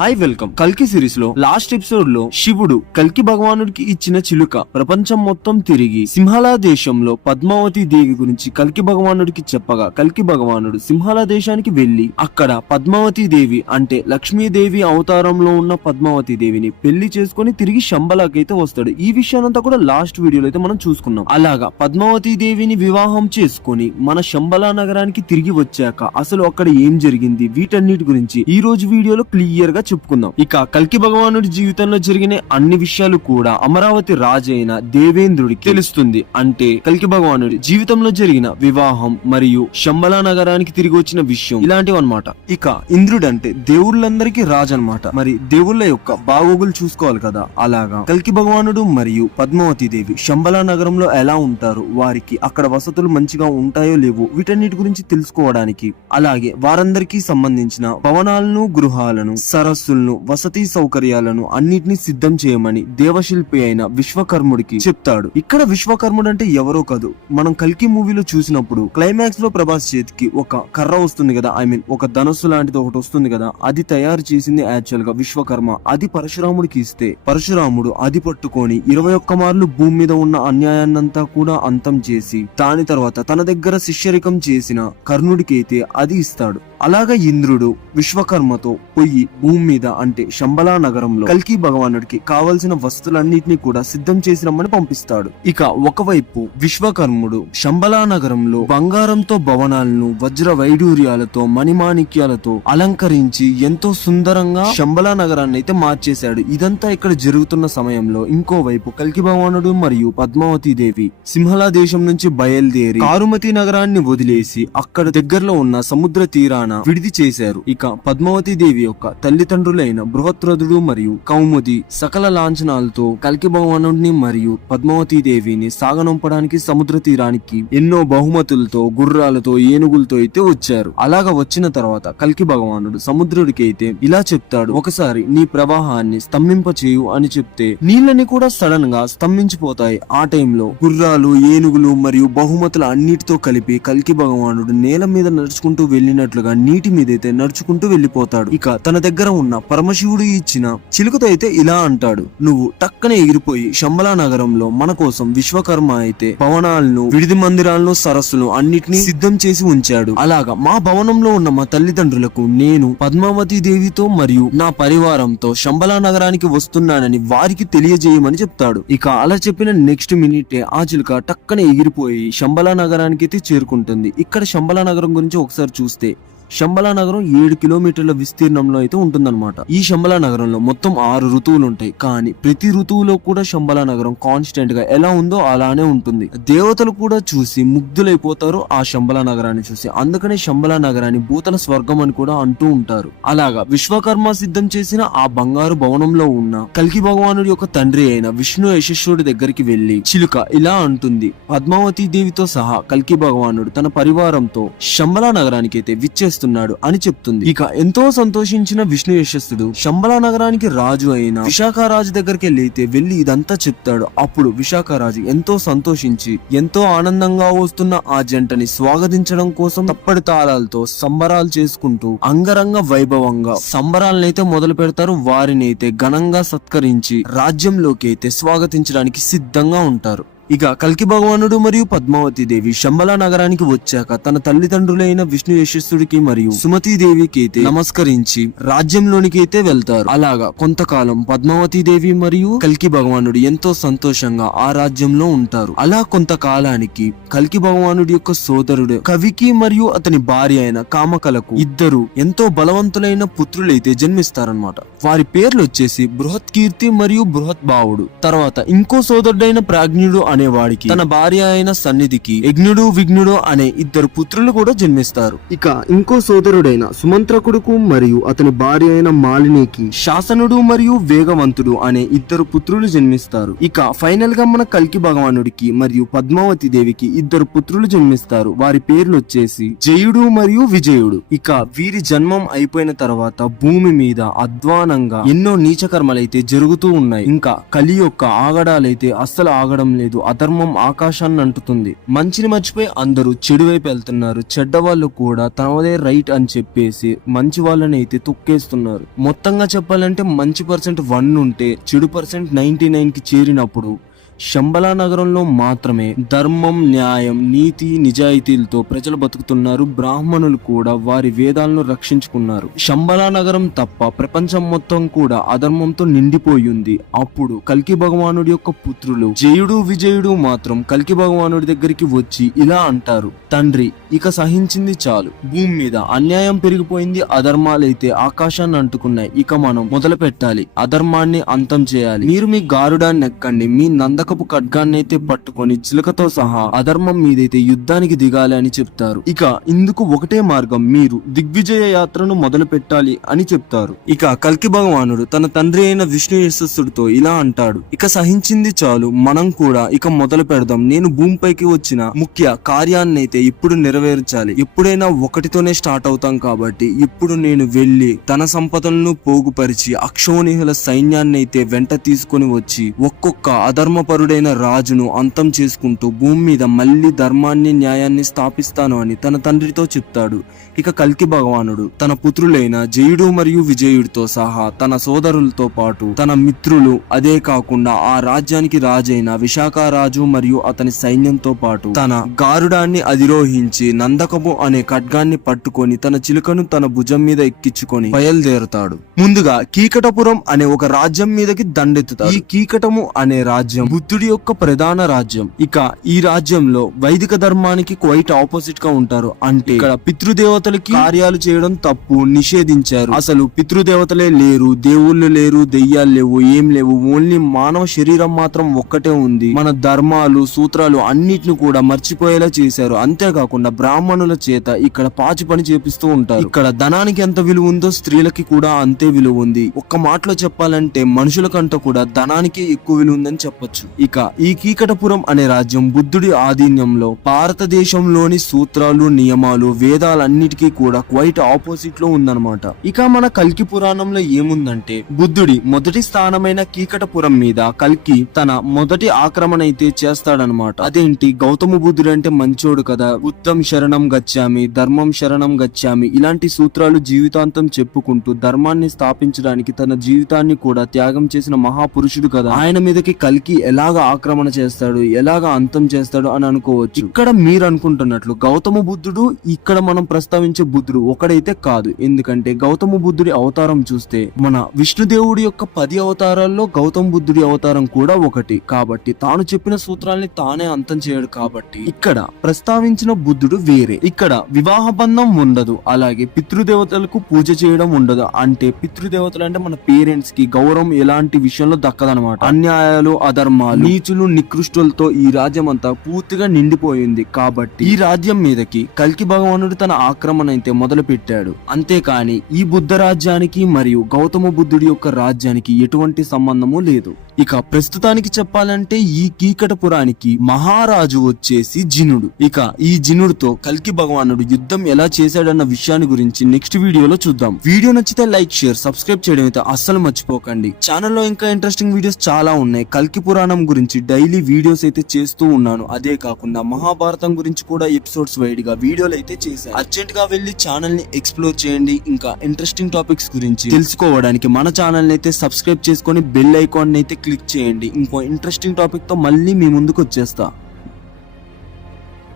Hi welcome. కల్కి series లో last episode లో శివుడు కల్కి భగవానుడికి ఇచ్చిన చిలుక ప్రపంచం మొత్తం తిరిగి సింహళ దేశంలో పద్మావతి దేవి గురించి కల్కి భగవానుడికి చెప్పగా కల్కి భగవానుడు సింహళ దేశానికి వెళ్లి అక్కడ పద్మావతి దేవి అంటే లక్ష్మీదేవి అవతారంలో ఉన్న పద్మావతి దేవిని పెళ్లి చేసుకుని తిరిగి శంబలాకైతే వస్తాడు. ఈ విషయానంతా కూడా లాస్ట్ వీడియోలో అయితే మనం చూసుకున్నాం. అలాగా పద్మావతి దేవిని వివాహం చేసుకుని మన శంబలా నగరానికి తిరిగి వచ్చాక అసలు అక్కడ ఏం జరిగింది వీటన్నిటి గురించి ఈ రోజు వీడియోలో క్లియర్ గా చెప్పుకుందాం. ఇక కల్కి భగవానుడి జీవితంలో జరిగిన అన్ని విషయాలు కూడా అమరావతి రాజైన దేవేంద్రుడికి తెలుస్తుంది. అంటే కల్కి భగవానుడి జీవితంలో జరిగిన వివాహం మరియు శంబలా నగరానికి తిరిగి వచ్చిన విషయం ఇలాంటివన్నమాట. ఇక ఇంద్రుడు అంటే దేవుళ్ళందరికీ రాజు అన్నమాట. మరి దేవుళ్ళ యొక్క బాగోగులు చూసుకోవాలి కదా. అలాగా కల్కి భగవానుడు మరియు పద్మావతి దేవి శంబలా నగరంలో ఎలా ఉంటారు, వారికి అక్కడ వసతులు మంచిగా ఉంటాయో లేవో వీటన్నిటి గురించి తెలుసుకోవడానికి, అలాగే వారందరికీ సంబంధించిన భవనాలను, గృహాలను, సరస్సులను, వసతి సౌకర్యాలను అన్నిటినీ సిద్ధం చేయమని దేవశిల్పి అయిన విశ్వకర్ముడికి చెప్తాడు. ఇక్కడ విశ్వకర్ముడు అంటే ఎవరో కాదు, మనం కల్కి మూవీలో చూసినప్పుడు క్లైమాక్స్ లో ప్రభాస్ చేతికి ఒక కర్ర వస్తుంది కదా, ఒక ధనస్సు లాంటిది ఒకటి వస్తుంది కదా, అది తయారు చేసింది యాక్చువల్ గా విశ్వకర్మ. అది పరశురాముడికి ఇస్తే పరశురాముడు అది పట్టుకొని 21 మార్లు భూమి మీద ఉన్న అన్యాయాన్నంతా కూడా అంతం చేసి దాని తర్వాత తన దగ్గర శిష్యరికం చేసిన కర్ణుడికి అయితే అది ఇస్తాడు. అలాగా ఇంద్రుడు విశ్వకర్మతో పోయి భూమి మీద అంటే శంబలా నగరంలో కల్కి భగవానుడికి కావలసిన వస్తువులన్నిటినీ కూడా సిద్ధం చేసి రమ్మని పంపిస్తాడు. ఇక ఒకవైపు విశ్వకర్ముడు శంబలా నగరంలో బంగారంతో భవనాలను వజ్ర వైడూర్యాలతో మణిమాణిక్యాలతో అలంకరించి ఎంతో సుందరంగా శంబలా నగరాన్ని అయితే మార్చేశాడు. ఇదంతా ఇక్కడ జరుగుతున్న సమయంలో ఇంకోవైపు కల్కి భగవానుడు మరియు పద్మావతి దేవి సింహళ దేశం నుంచి బయలుదేరి కారుమతి నగరాన్ని వదిలేసి అక్కడ దగ్గరలో ఉన్న సముద్ర తీరాన విడిది చేశారు. ఇక పద్మావతి దేవి యొక్క తల్లిదండ్రులైన బృహద్రథుడు మరియు కౌముది సకల లాంఛనాలతో కల్కి భగవానుడిని మరియు పద్మావతి దేవిని సాగనంపడానికి సముద్ర తీరానికి ఎన్నో బహుమతులతో, గుర్రాలతో, ఏనుగులతో అయితే వచ్చారు. అలాగా వచ్చిన తర్వాత కల్కి భగవానుడు సముద్రుడికి అయితే ఇలా చెప్తాడు, ఒకసారి నీ ప్రవాహాన్ని స్తంభింపచేయు అని చెప్తే నీళ్ళని కూడా సడన్ గా స్తంభించిపోతాయి. ఆ టైంలో గుర్రాలు, ఏనుగులు మరియు బహుమతులు అన్నిటితో కలిపి కల్కి భగవానుడు నేల మీద నడుచుకుంటూ వెళ్ళినట్లుగా నీటి మీదైతే నడుచుకుంటూ వెళ్లిపోతాడు. ఇక తన దగ్గర ఉన్న పరమశివుడు ఇచ్చిన చిలుకతో అయితే ఇలా అంటాడు, నువ్వు టక్కనే ఎగిరిపోయి శంబలా నగరంలో మన కోసం విశ్వకర్మ అయితే భవనాలను, విడిది మందిరాలను, సరస్సులు అన్నిటినీ సిద్ధం చేసి ఉంచాడు. అలాగా మా భవనంలో ఉన్న మా తల్లిదండ్రులకు నేను పద్మావతి దేవితో మరియు నా పరివారంతో శంబలా నగరానికి వస్తున్నానని వారికి తెలియజేయమని చెప్తాడు. ఇక అలా చెప్పిన నెక్స్ట్ మినిటే ఆ చిలుక టక్కనే ఎగిరిపోయి శంబలా నగరానికి అయితే చేరుకుంటుంది. ఇక్కడ శంబలా నగరం గురించి ఒకసారి చూస్తే శంబలా నగరం 7 కిలోమీటర్ల విస్తీర్ణంలో అయితే ఉంటుందన్నమాట. ఈ శంబలా నగరంలో మొత్తం 6 ఋతువులు ఉంటాయి. కానీ ప్రతి ఋతువులో కూడా శంబలా నగరం కాన్స్టెంట్ గా ఎలా ఉందో అలానే ఉంటుంది. దేవతలు కూడా చూసి ముగ్ధులైపోతారు ఆ శంబలా నగరాన్ని చూసి. అందుకనే శంబలా నగరాన్ని భూతల స్వర్గం అని కూడా అంటూ ఉంటారు. అలాగా విశ్వకర్మ సిద్ధం చేసిన ఆ బంగారు భవనంలో ఉన్న కల్కి భగవానుడి యొక్క తండ్రి అయిన విష్ణు యశస్సుడి దగ్గరికి వెళ్లి చిలుక ఇలా అంటుంది, పద్మావతి దేవితో సహా కల్కి భగవానుడు తన పరివారంతో శంబలా నగరానికి అయితే విచ్చేస్తున్నాడు అని చెప్తుంది. ఇక ఎంతో సంతోషించిన విష్ణు యశస్సుడు శంబలా నగరానికి రాజు అయిన విశాఖ రాజు దగ్గరికి వెళ్లి ఇదంతా చెప్తాడు. అప్పుడు విశాఖ రాజు ఎంతో సంతోషించి ఎంతో ఆనందంగా వస్తున్న ఆ జంటని స్వాగతించడం కోసం తప్పటి తాళాలతో సంబరాలు చేసుకుంటూ అంగరంగ వైభవంగా సంబరాలనైతే మొదలు పెడతారు. వారిని అయితే ఘనంగా సత్కరించి రాజ్యంలోకి అయితే స్వాగతించడానికి సిద్ధంగా ఉంటారు. ఇక కల్కి భగవానుడు మరియు పద్మావతి దేవి శంబలా నగరానికి వచ్చాక తన తల్లిదండ్రులైన విష్ణు యశస్సుడికి మరియు సుమతి దేవికి అయితే నమస్కరించి రాజ్యంలోనికి అయితే వెళ్తారు. అలాగా కొంతకాలం పద్మావతి దేవి మరియు కల్కి భగవానుడు ఎంతో సంతోషంగా ఆ రాజ్యంలో ఉంటారు. అలా కొంతకాలానికి కల్కి భగవానుడి యొక్క సోదరుడు కవికి మరియు అతని భార్య అయిన కామకలకు ఇద్దరు ఎంతో బలవంతులైన పుత్రులైతే జన్మిస్తారనమాట. వారి పేర్లు వచ్చేసి బృహత్ కీర్తి మరియు బృహత్ భావుడు. తర్వాత ఇంకో సోదరుడైన ప్రాజ్ఞుడు అనేవాడికి తన భార్య అయిన సన్నిధికి యజ్ఞుడు, విఘ్నుడు అనే ఇద్దరు పుత్రులు కూడా జన్మిస్తారు. ఇక ఇంకో సోదరుడైన సుమంత్రకుడుకు మరియు అతని భార్య అయిన మాలినికి శాసనుడు మరియు వేగవంతుడు అనే ఇద్దరు పుత్రులు జన్మిస్తారు. ఇక ఫైనల్ గా మన కల్కి భగవానుడికి మరియు పద్మావతి దేవికి ఇద్దరు పుత్రులు జన్మిస్తారు. వారి పేర్లు వచ్చేసి జయుడు మరియు విజయుడు. ఇక వీరి జన్మం అయిపోయిన తర్వాత భూమి మీద అధ్వానంగా ఎన్నో నీచకర్మలైతే జరుగుతూ ఉన్నాయి. ఇంకా కలి యొక్క ఆగడాలైతే అస్సలు ఆగడం లేదు. అధర్మం ఆకాశాన్ని అంటుతుంది. మంచిని మర్చిపోయి అందరూ చెడు వైపు వెళ్తున్నారు. చెడ్డవాళ్ళు కూడా తమదే రైట్ అని చెప్పేసి మంచి వాళ్ళని అయితే తొక్కేస్తున్నారు. మొత్తంగా చెప్పాలంటే మంచి పర్సెంట్ 1 ఉంటే చెడు పర్సెంట్ 99కి చేరినప్పుడు శంబలా నగరంలో మాత్రమే ధర్మం, న్యాయం, నీతి, నిజాయితీలతో ప్రజలు బతుకుతున్నారు. బ్రాహ్మణులు కూడా వారి వేదాలను రక్షించుకున్నారు. శంబలా నగరం తప్ప ప్రపంచం మొత్తం కూడా అధర్మంతో నిండిపోయింది. అప్పుడు కల్కి భగవానుడి యొక్క పుత్రులు జయుడు, విజయుడు మాత్రం కల్కి భగవానుడి దగ్గరికి వచ్చి ఇలా అంటారు: తండ్రి, ఇక సహించింది చాలు. భూమి మీద అన్యాయం పెరిగిపోయింది. అధర్మాలైతే ఆకాశాన్ని అంటుకున్నాయి. ఇక మనం మొదలు పెట్టాలి. అధర్మాన్ని అంతం చేయాలి. మీరు మీ గారుడాన్ని ఎక్కండి. మీ నందకపు ఖడ్గాన్ని అయితే పట్టుకొని చిలుకతో సహా అధర్మం మీదైతే యుద్ధానికి దిగాలి అని చెప్తారు. ఇక ఇందుకు ఒకటే మార్గం, మీరు దిగ్విజయ యాత్రను మొదలు పెట్టాలి అని చెప్తారు. ఇక కల్కి భగవానుడు తన తండ్రి అయిన విష్ణు యశస్సుడితో ఇలా అంటాడు: ఇక సహించింది చాలు, మనం కూడా ఇక మొదలు పెడదాం. నేను భూమిపైకి వచ్చిన ముఖ్య కార్యాన్ని అయితే ఇప్పుడు నెరవేర్చాలి. ఎప్పుడైనా ఒకటితోనే స్టార్ట్ అవుతాం కాబట్టి ఇప్పుడు నేను వెళ్లి తన సంపదలను పోగుపరిచి అక్షోనిహుల సైన్యాన్ని అయితే వెంట తీసుకుని వచ్చి ఒక్కొక్క అధర్మపరుడైన రాజును అంతం చేసుకుంటూ భూమి మీద మళ్ళీ ధర్మాన్ని, న్యాయాన్ని స్థాపిస్తాను అని తన తండ్రితో చెప్తాడు. ఇక కల్కి భగవానుడు తన పుత్రులైన జయుడు మరియు విజయుడితో సహా తన సోదరులతో పాటు తన మిత్రులు, అదే కాకుండా ఆ రాజ్యానికి రాజైన విశాఖ రాజు మరియు అతని సైన్యంతో పాటు తన గారుడాన్ని అధిరోహించి నందకము అనే ఖడ్గాన్ని పట్టుకొని తన చిలుకను తన భుజం మీద ఎక్కించుకొని బయలుదేరుతాడు. ముందుగా కీకటపురం అనే ఒక రాజ్యం మీదకి దండెత్తుతాడు. ఈ కీకటము అనే రాజ్యం బుద్ధుడి యొక్క ప్రధాన రాజ్యం. ఇక ఈ రాజ్యంలో వైదిక ధర్మానికి క్వైట్ ఆపోజిట్ గా ఉంటారు. అంటే ఇక్కడ పితృదేవతలకి కార్యాలు చేయడం తప్పు, నిషేధించారు. అసలు పితృదేవతలే లేరు, దేవుళ్ళు లేరు, దెయ్యాలు లేవు, ఏం లేవు. ఓన్లీ మానవ శరీరం మాత్రం ఒక్కటే ఉంది. మన ధర్మాలు, సూత్రాలు అన్నిటిని కూడా మర్చిపోయేలా చేశారు. అంతేకాకుండా బ్రాహ్మణుల చేత ఇక్కడ పాచి పని చేపిస్తూ ఉంటారు. ఇక్కడ ధనానికి ఎంత విలువ ఉందో స్త్రీలకి కూడా అంతే విలువ ఉంది. ఒక్క మాటలో చెప్పాలంటే మనుషుల కంటే కూడా ధనానికి ఎక్కువ విలువ ఉందని చెప్పొచ్చు. ఇక ఈ కీకటపురం అనే రాజ్యం బుద్ధుడి ఆధీనంలో భారతదేశంలోని సూత్రాలు, నియమాలు, వేదాలన్నిటికీ కూడా క్వైట్ ఆపోజిట్ లో ఉందన్నమాట. ఇక మన కల్కి పురాణంలో ఏముందంటే బుద్ధుడి మొదటి స్థానమైన కీకటపురం మీద కల్కి తన మొదటి ఆక్రమణ అయితే చేస్తాడనమాట. అదేంటి, గౌతమ బుద్ధుడు అంటే మంచోడు కదా, బుద్ధం శరణం గచ్చామి, ధర్మం శరణం గచ్చామి ఇలాంటి సూత్రాలు జీవితాంతం చెప్పుకుంటూ ధర్మాన్ని స్థాపించడానికి తన జీవితాన్ని కూడా త్యాగం చేసిన మహాపురుషుడు కదా. ఆయన మీదకి కల్కి ఎలాగ ఆక్రమణ చేస్తాడు, ఎలాగ అంతం చేస్తాడు అని అనుకోవచ్చు. ఇక్కడ మీరు అనుకుంటున్నట్లు గౌతమ బుద్ధుడు ఇక్కడ మనం ప్రస్తావించే బుద్ధుడు ఒకడైతే కాదు. ఎందుకంటే గౌతమ బుద్ధుడి అవతారం చూస్తే మన విష్ణుదేవుడి యొక్క 10 అవతారాల్లో గౌతమ బుద్ధుడి అవతారం కూడా ఒకటి. కాబట్టి తాను చెప్పిన సూత్రాల్ని తానే అంతం చేయడు. కాబట్టి ఇక్కడ ప్రస్తావించిన బుద్ధుడు వేరే. ఇక్కడ వివాహ బంధం ఉండదు, అలాగే పితృదేవతలకు పూజ చేయడం ఉండదు. అంటే పితృదేవతలు అంటే మన పేరెంట్స్ కి గౌరవం ఎలాంటి విషయంలో దక్కదనమాట. అన్యాయాలు, అధర్మాలు, నీచులు, నికృష్టులతో ఈ రాజ్యం అంతా పూర్తిగా నిండిపోయింది. కాబట్టి ఈ రాజ్యం మీదకి కల్కి భగవానుడు తన ఆక్రమణ అయితే మొదలు పెట్టాడు. అంతేకాని ఈ బుద్ధ రాజ్యానికి మరియు గౌతమ బుద్ధుడి యొక్క రాజ్యానికి ఎటువంటి సంబంధము లేదు. ఇక ప్రస్తుతానికి చెప్పాలంటే ఈ కీకటపురానికి మహారాజు వచ్చేసి జినుడు. ఇక ఈ జినుడుతో కల్కి భగవానుడు యుద్ధం ఎలా చేశాడన్న విషయాన్ని గురించి నెక్స్ట్ వీడియోలో చూద్దాం. వీడియో నచ్చితే లైక్, షేర్, సబ్స్క్రైబ్ చేయడం అయితే అస్సలు మర్చిపోకండి. ఛానల్లో ఇంకా ఇంట్రెస్టింగ్ వీడియోస్ చాలా ఉన్నాయి. కల్కి పురాణం గురించి డైలీ వీడియోస్ అయితే చేస్తూ ఉన్నాను. అదే కాకుండా మహాభారతం గురించి కూడా ఎపిసోడ్స్ వైడ్ గా వీడియోలు అయితే చేశాను. అర్జెంట్ గా వెళ్లి ఛానల్ ని ఎక్స్ప్లోర్ చేయండి. ఇంకా ఇంట్రెస్టింగ్ టాపిక్స్ గురించి తెలుసుకోవడానికి మన ఛానల్ ని అయితే సబ్స్క్రైబ్ చేసుకొని బెల్ ఐకాన్ అయితే క్లిక్ చేయండి. ఇంకో ఇంట్రెస్టింగ్ టాపిక్ తో మళ్ళీ మీ ముందుకు వచ్చేస్తా.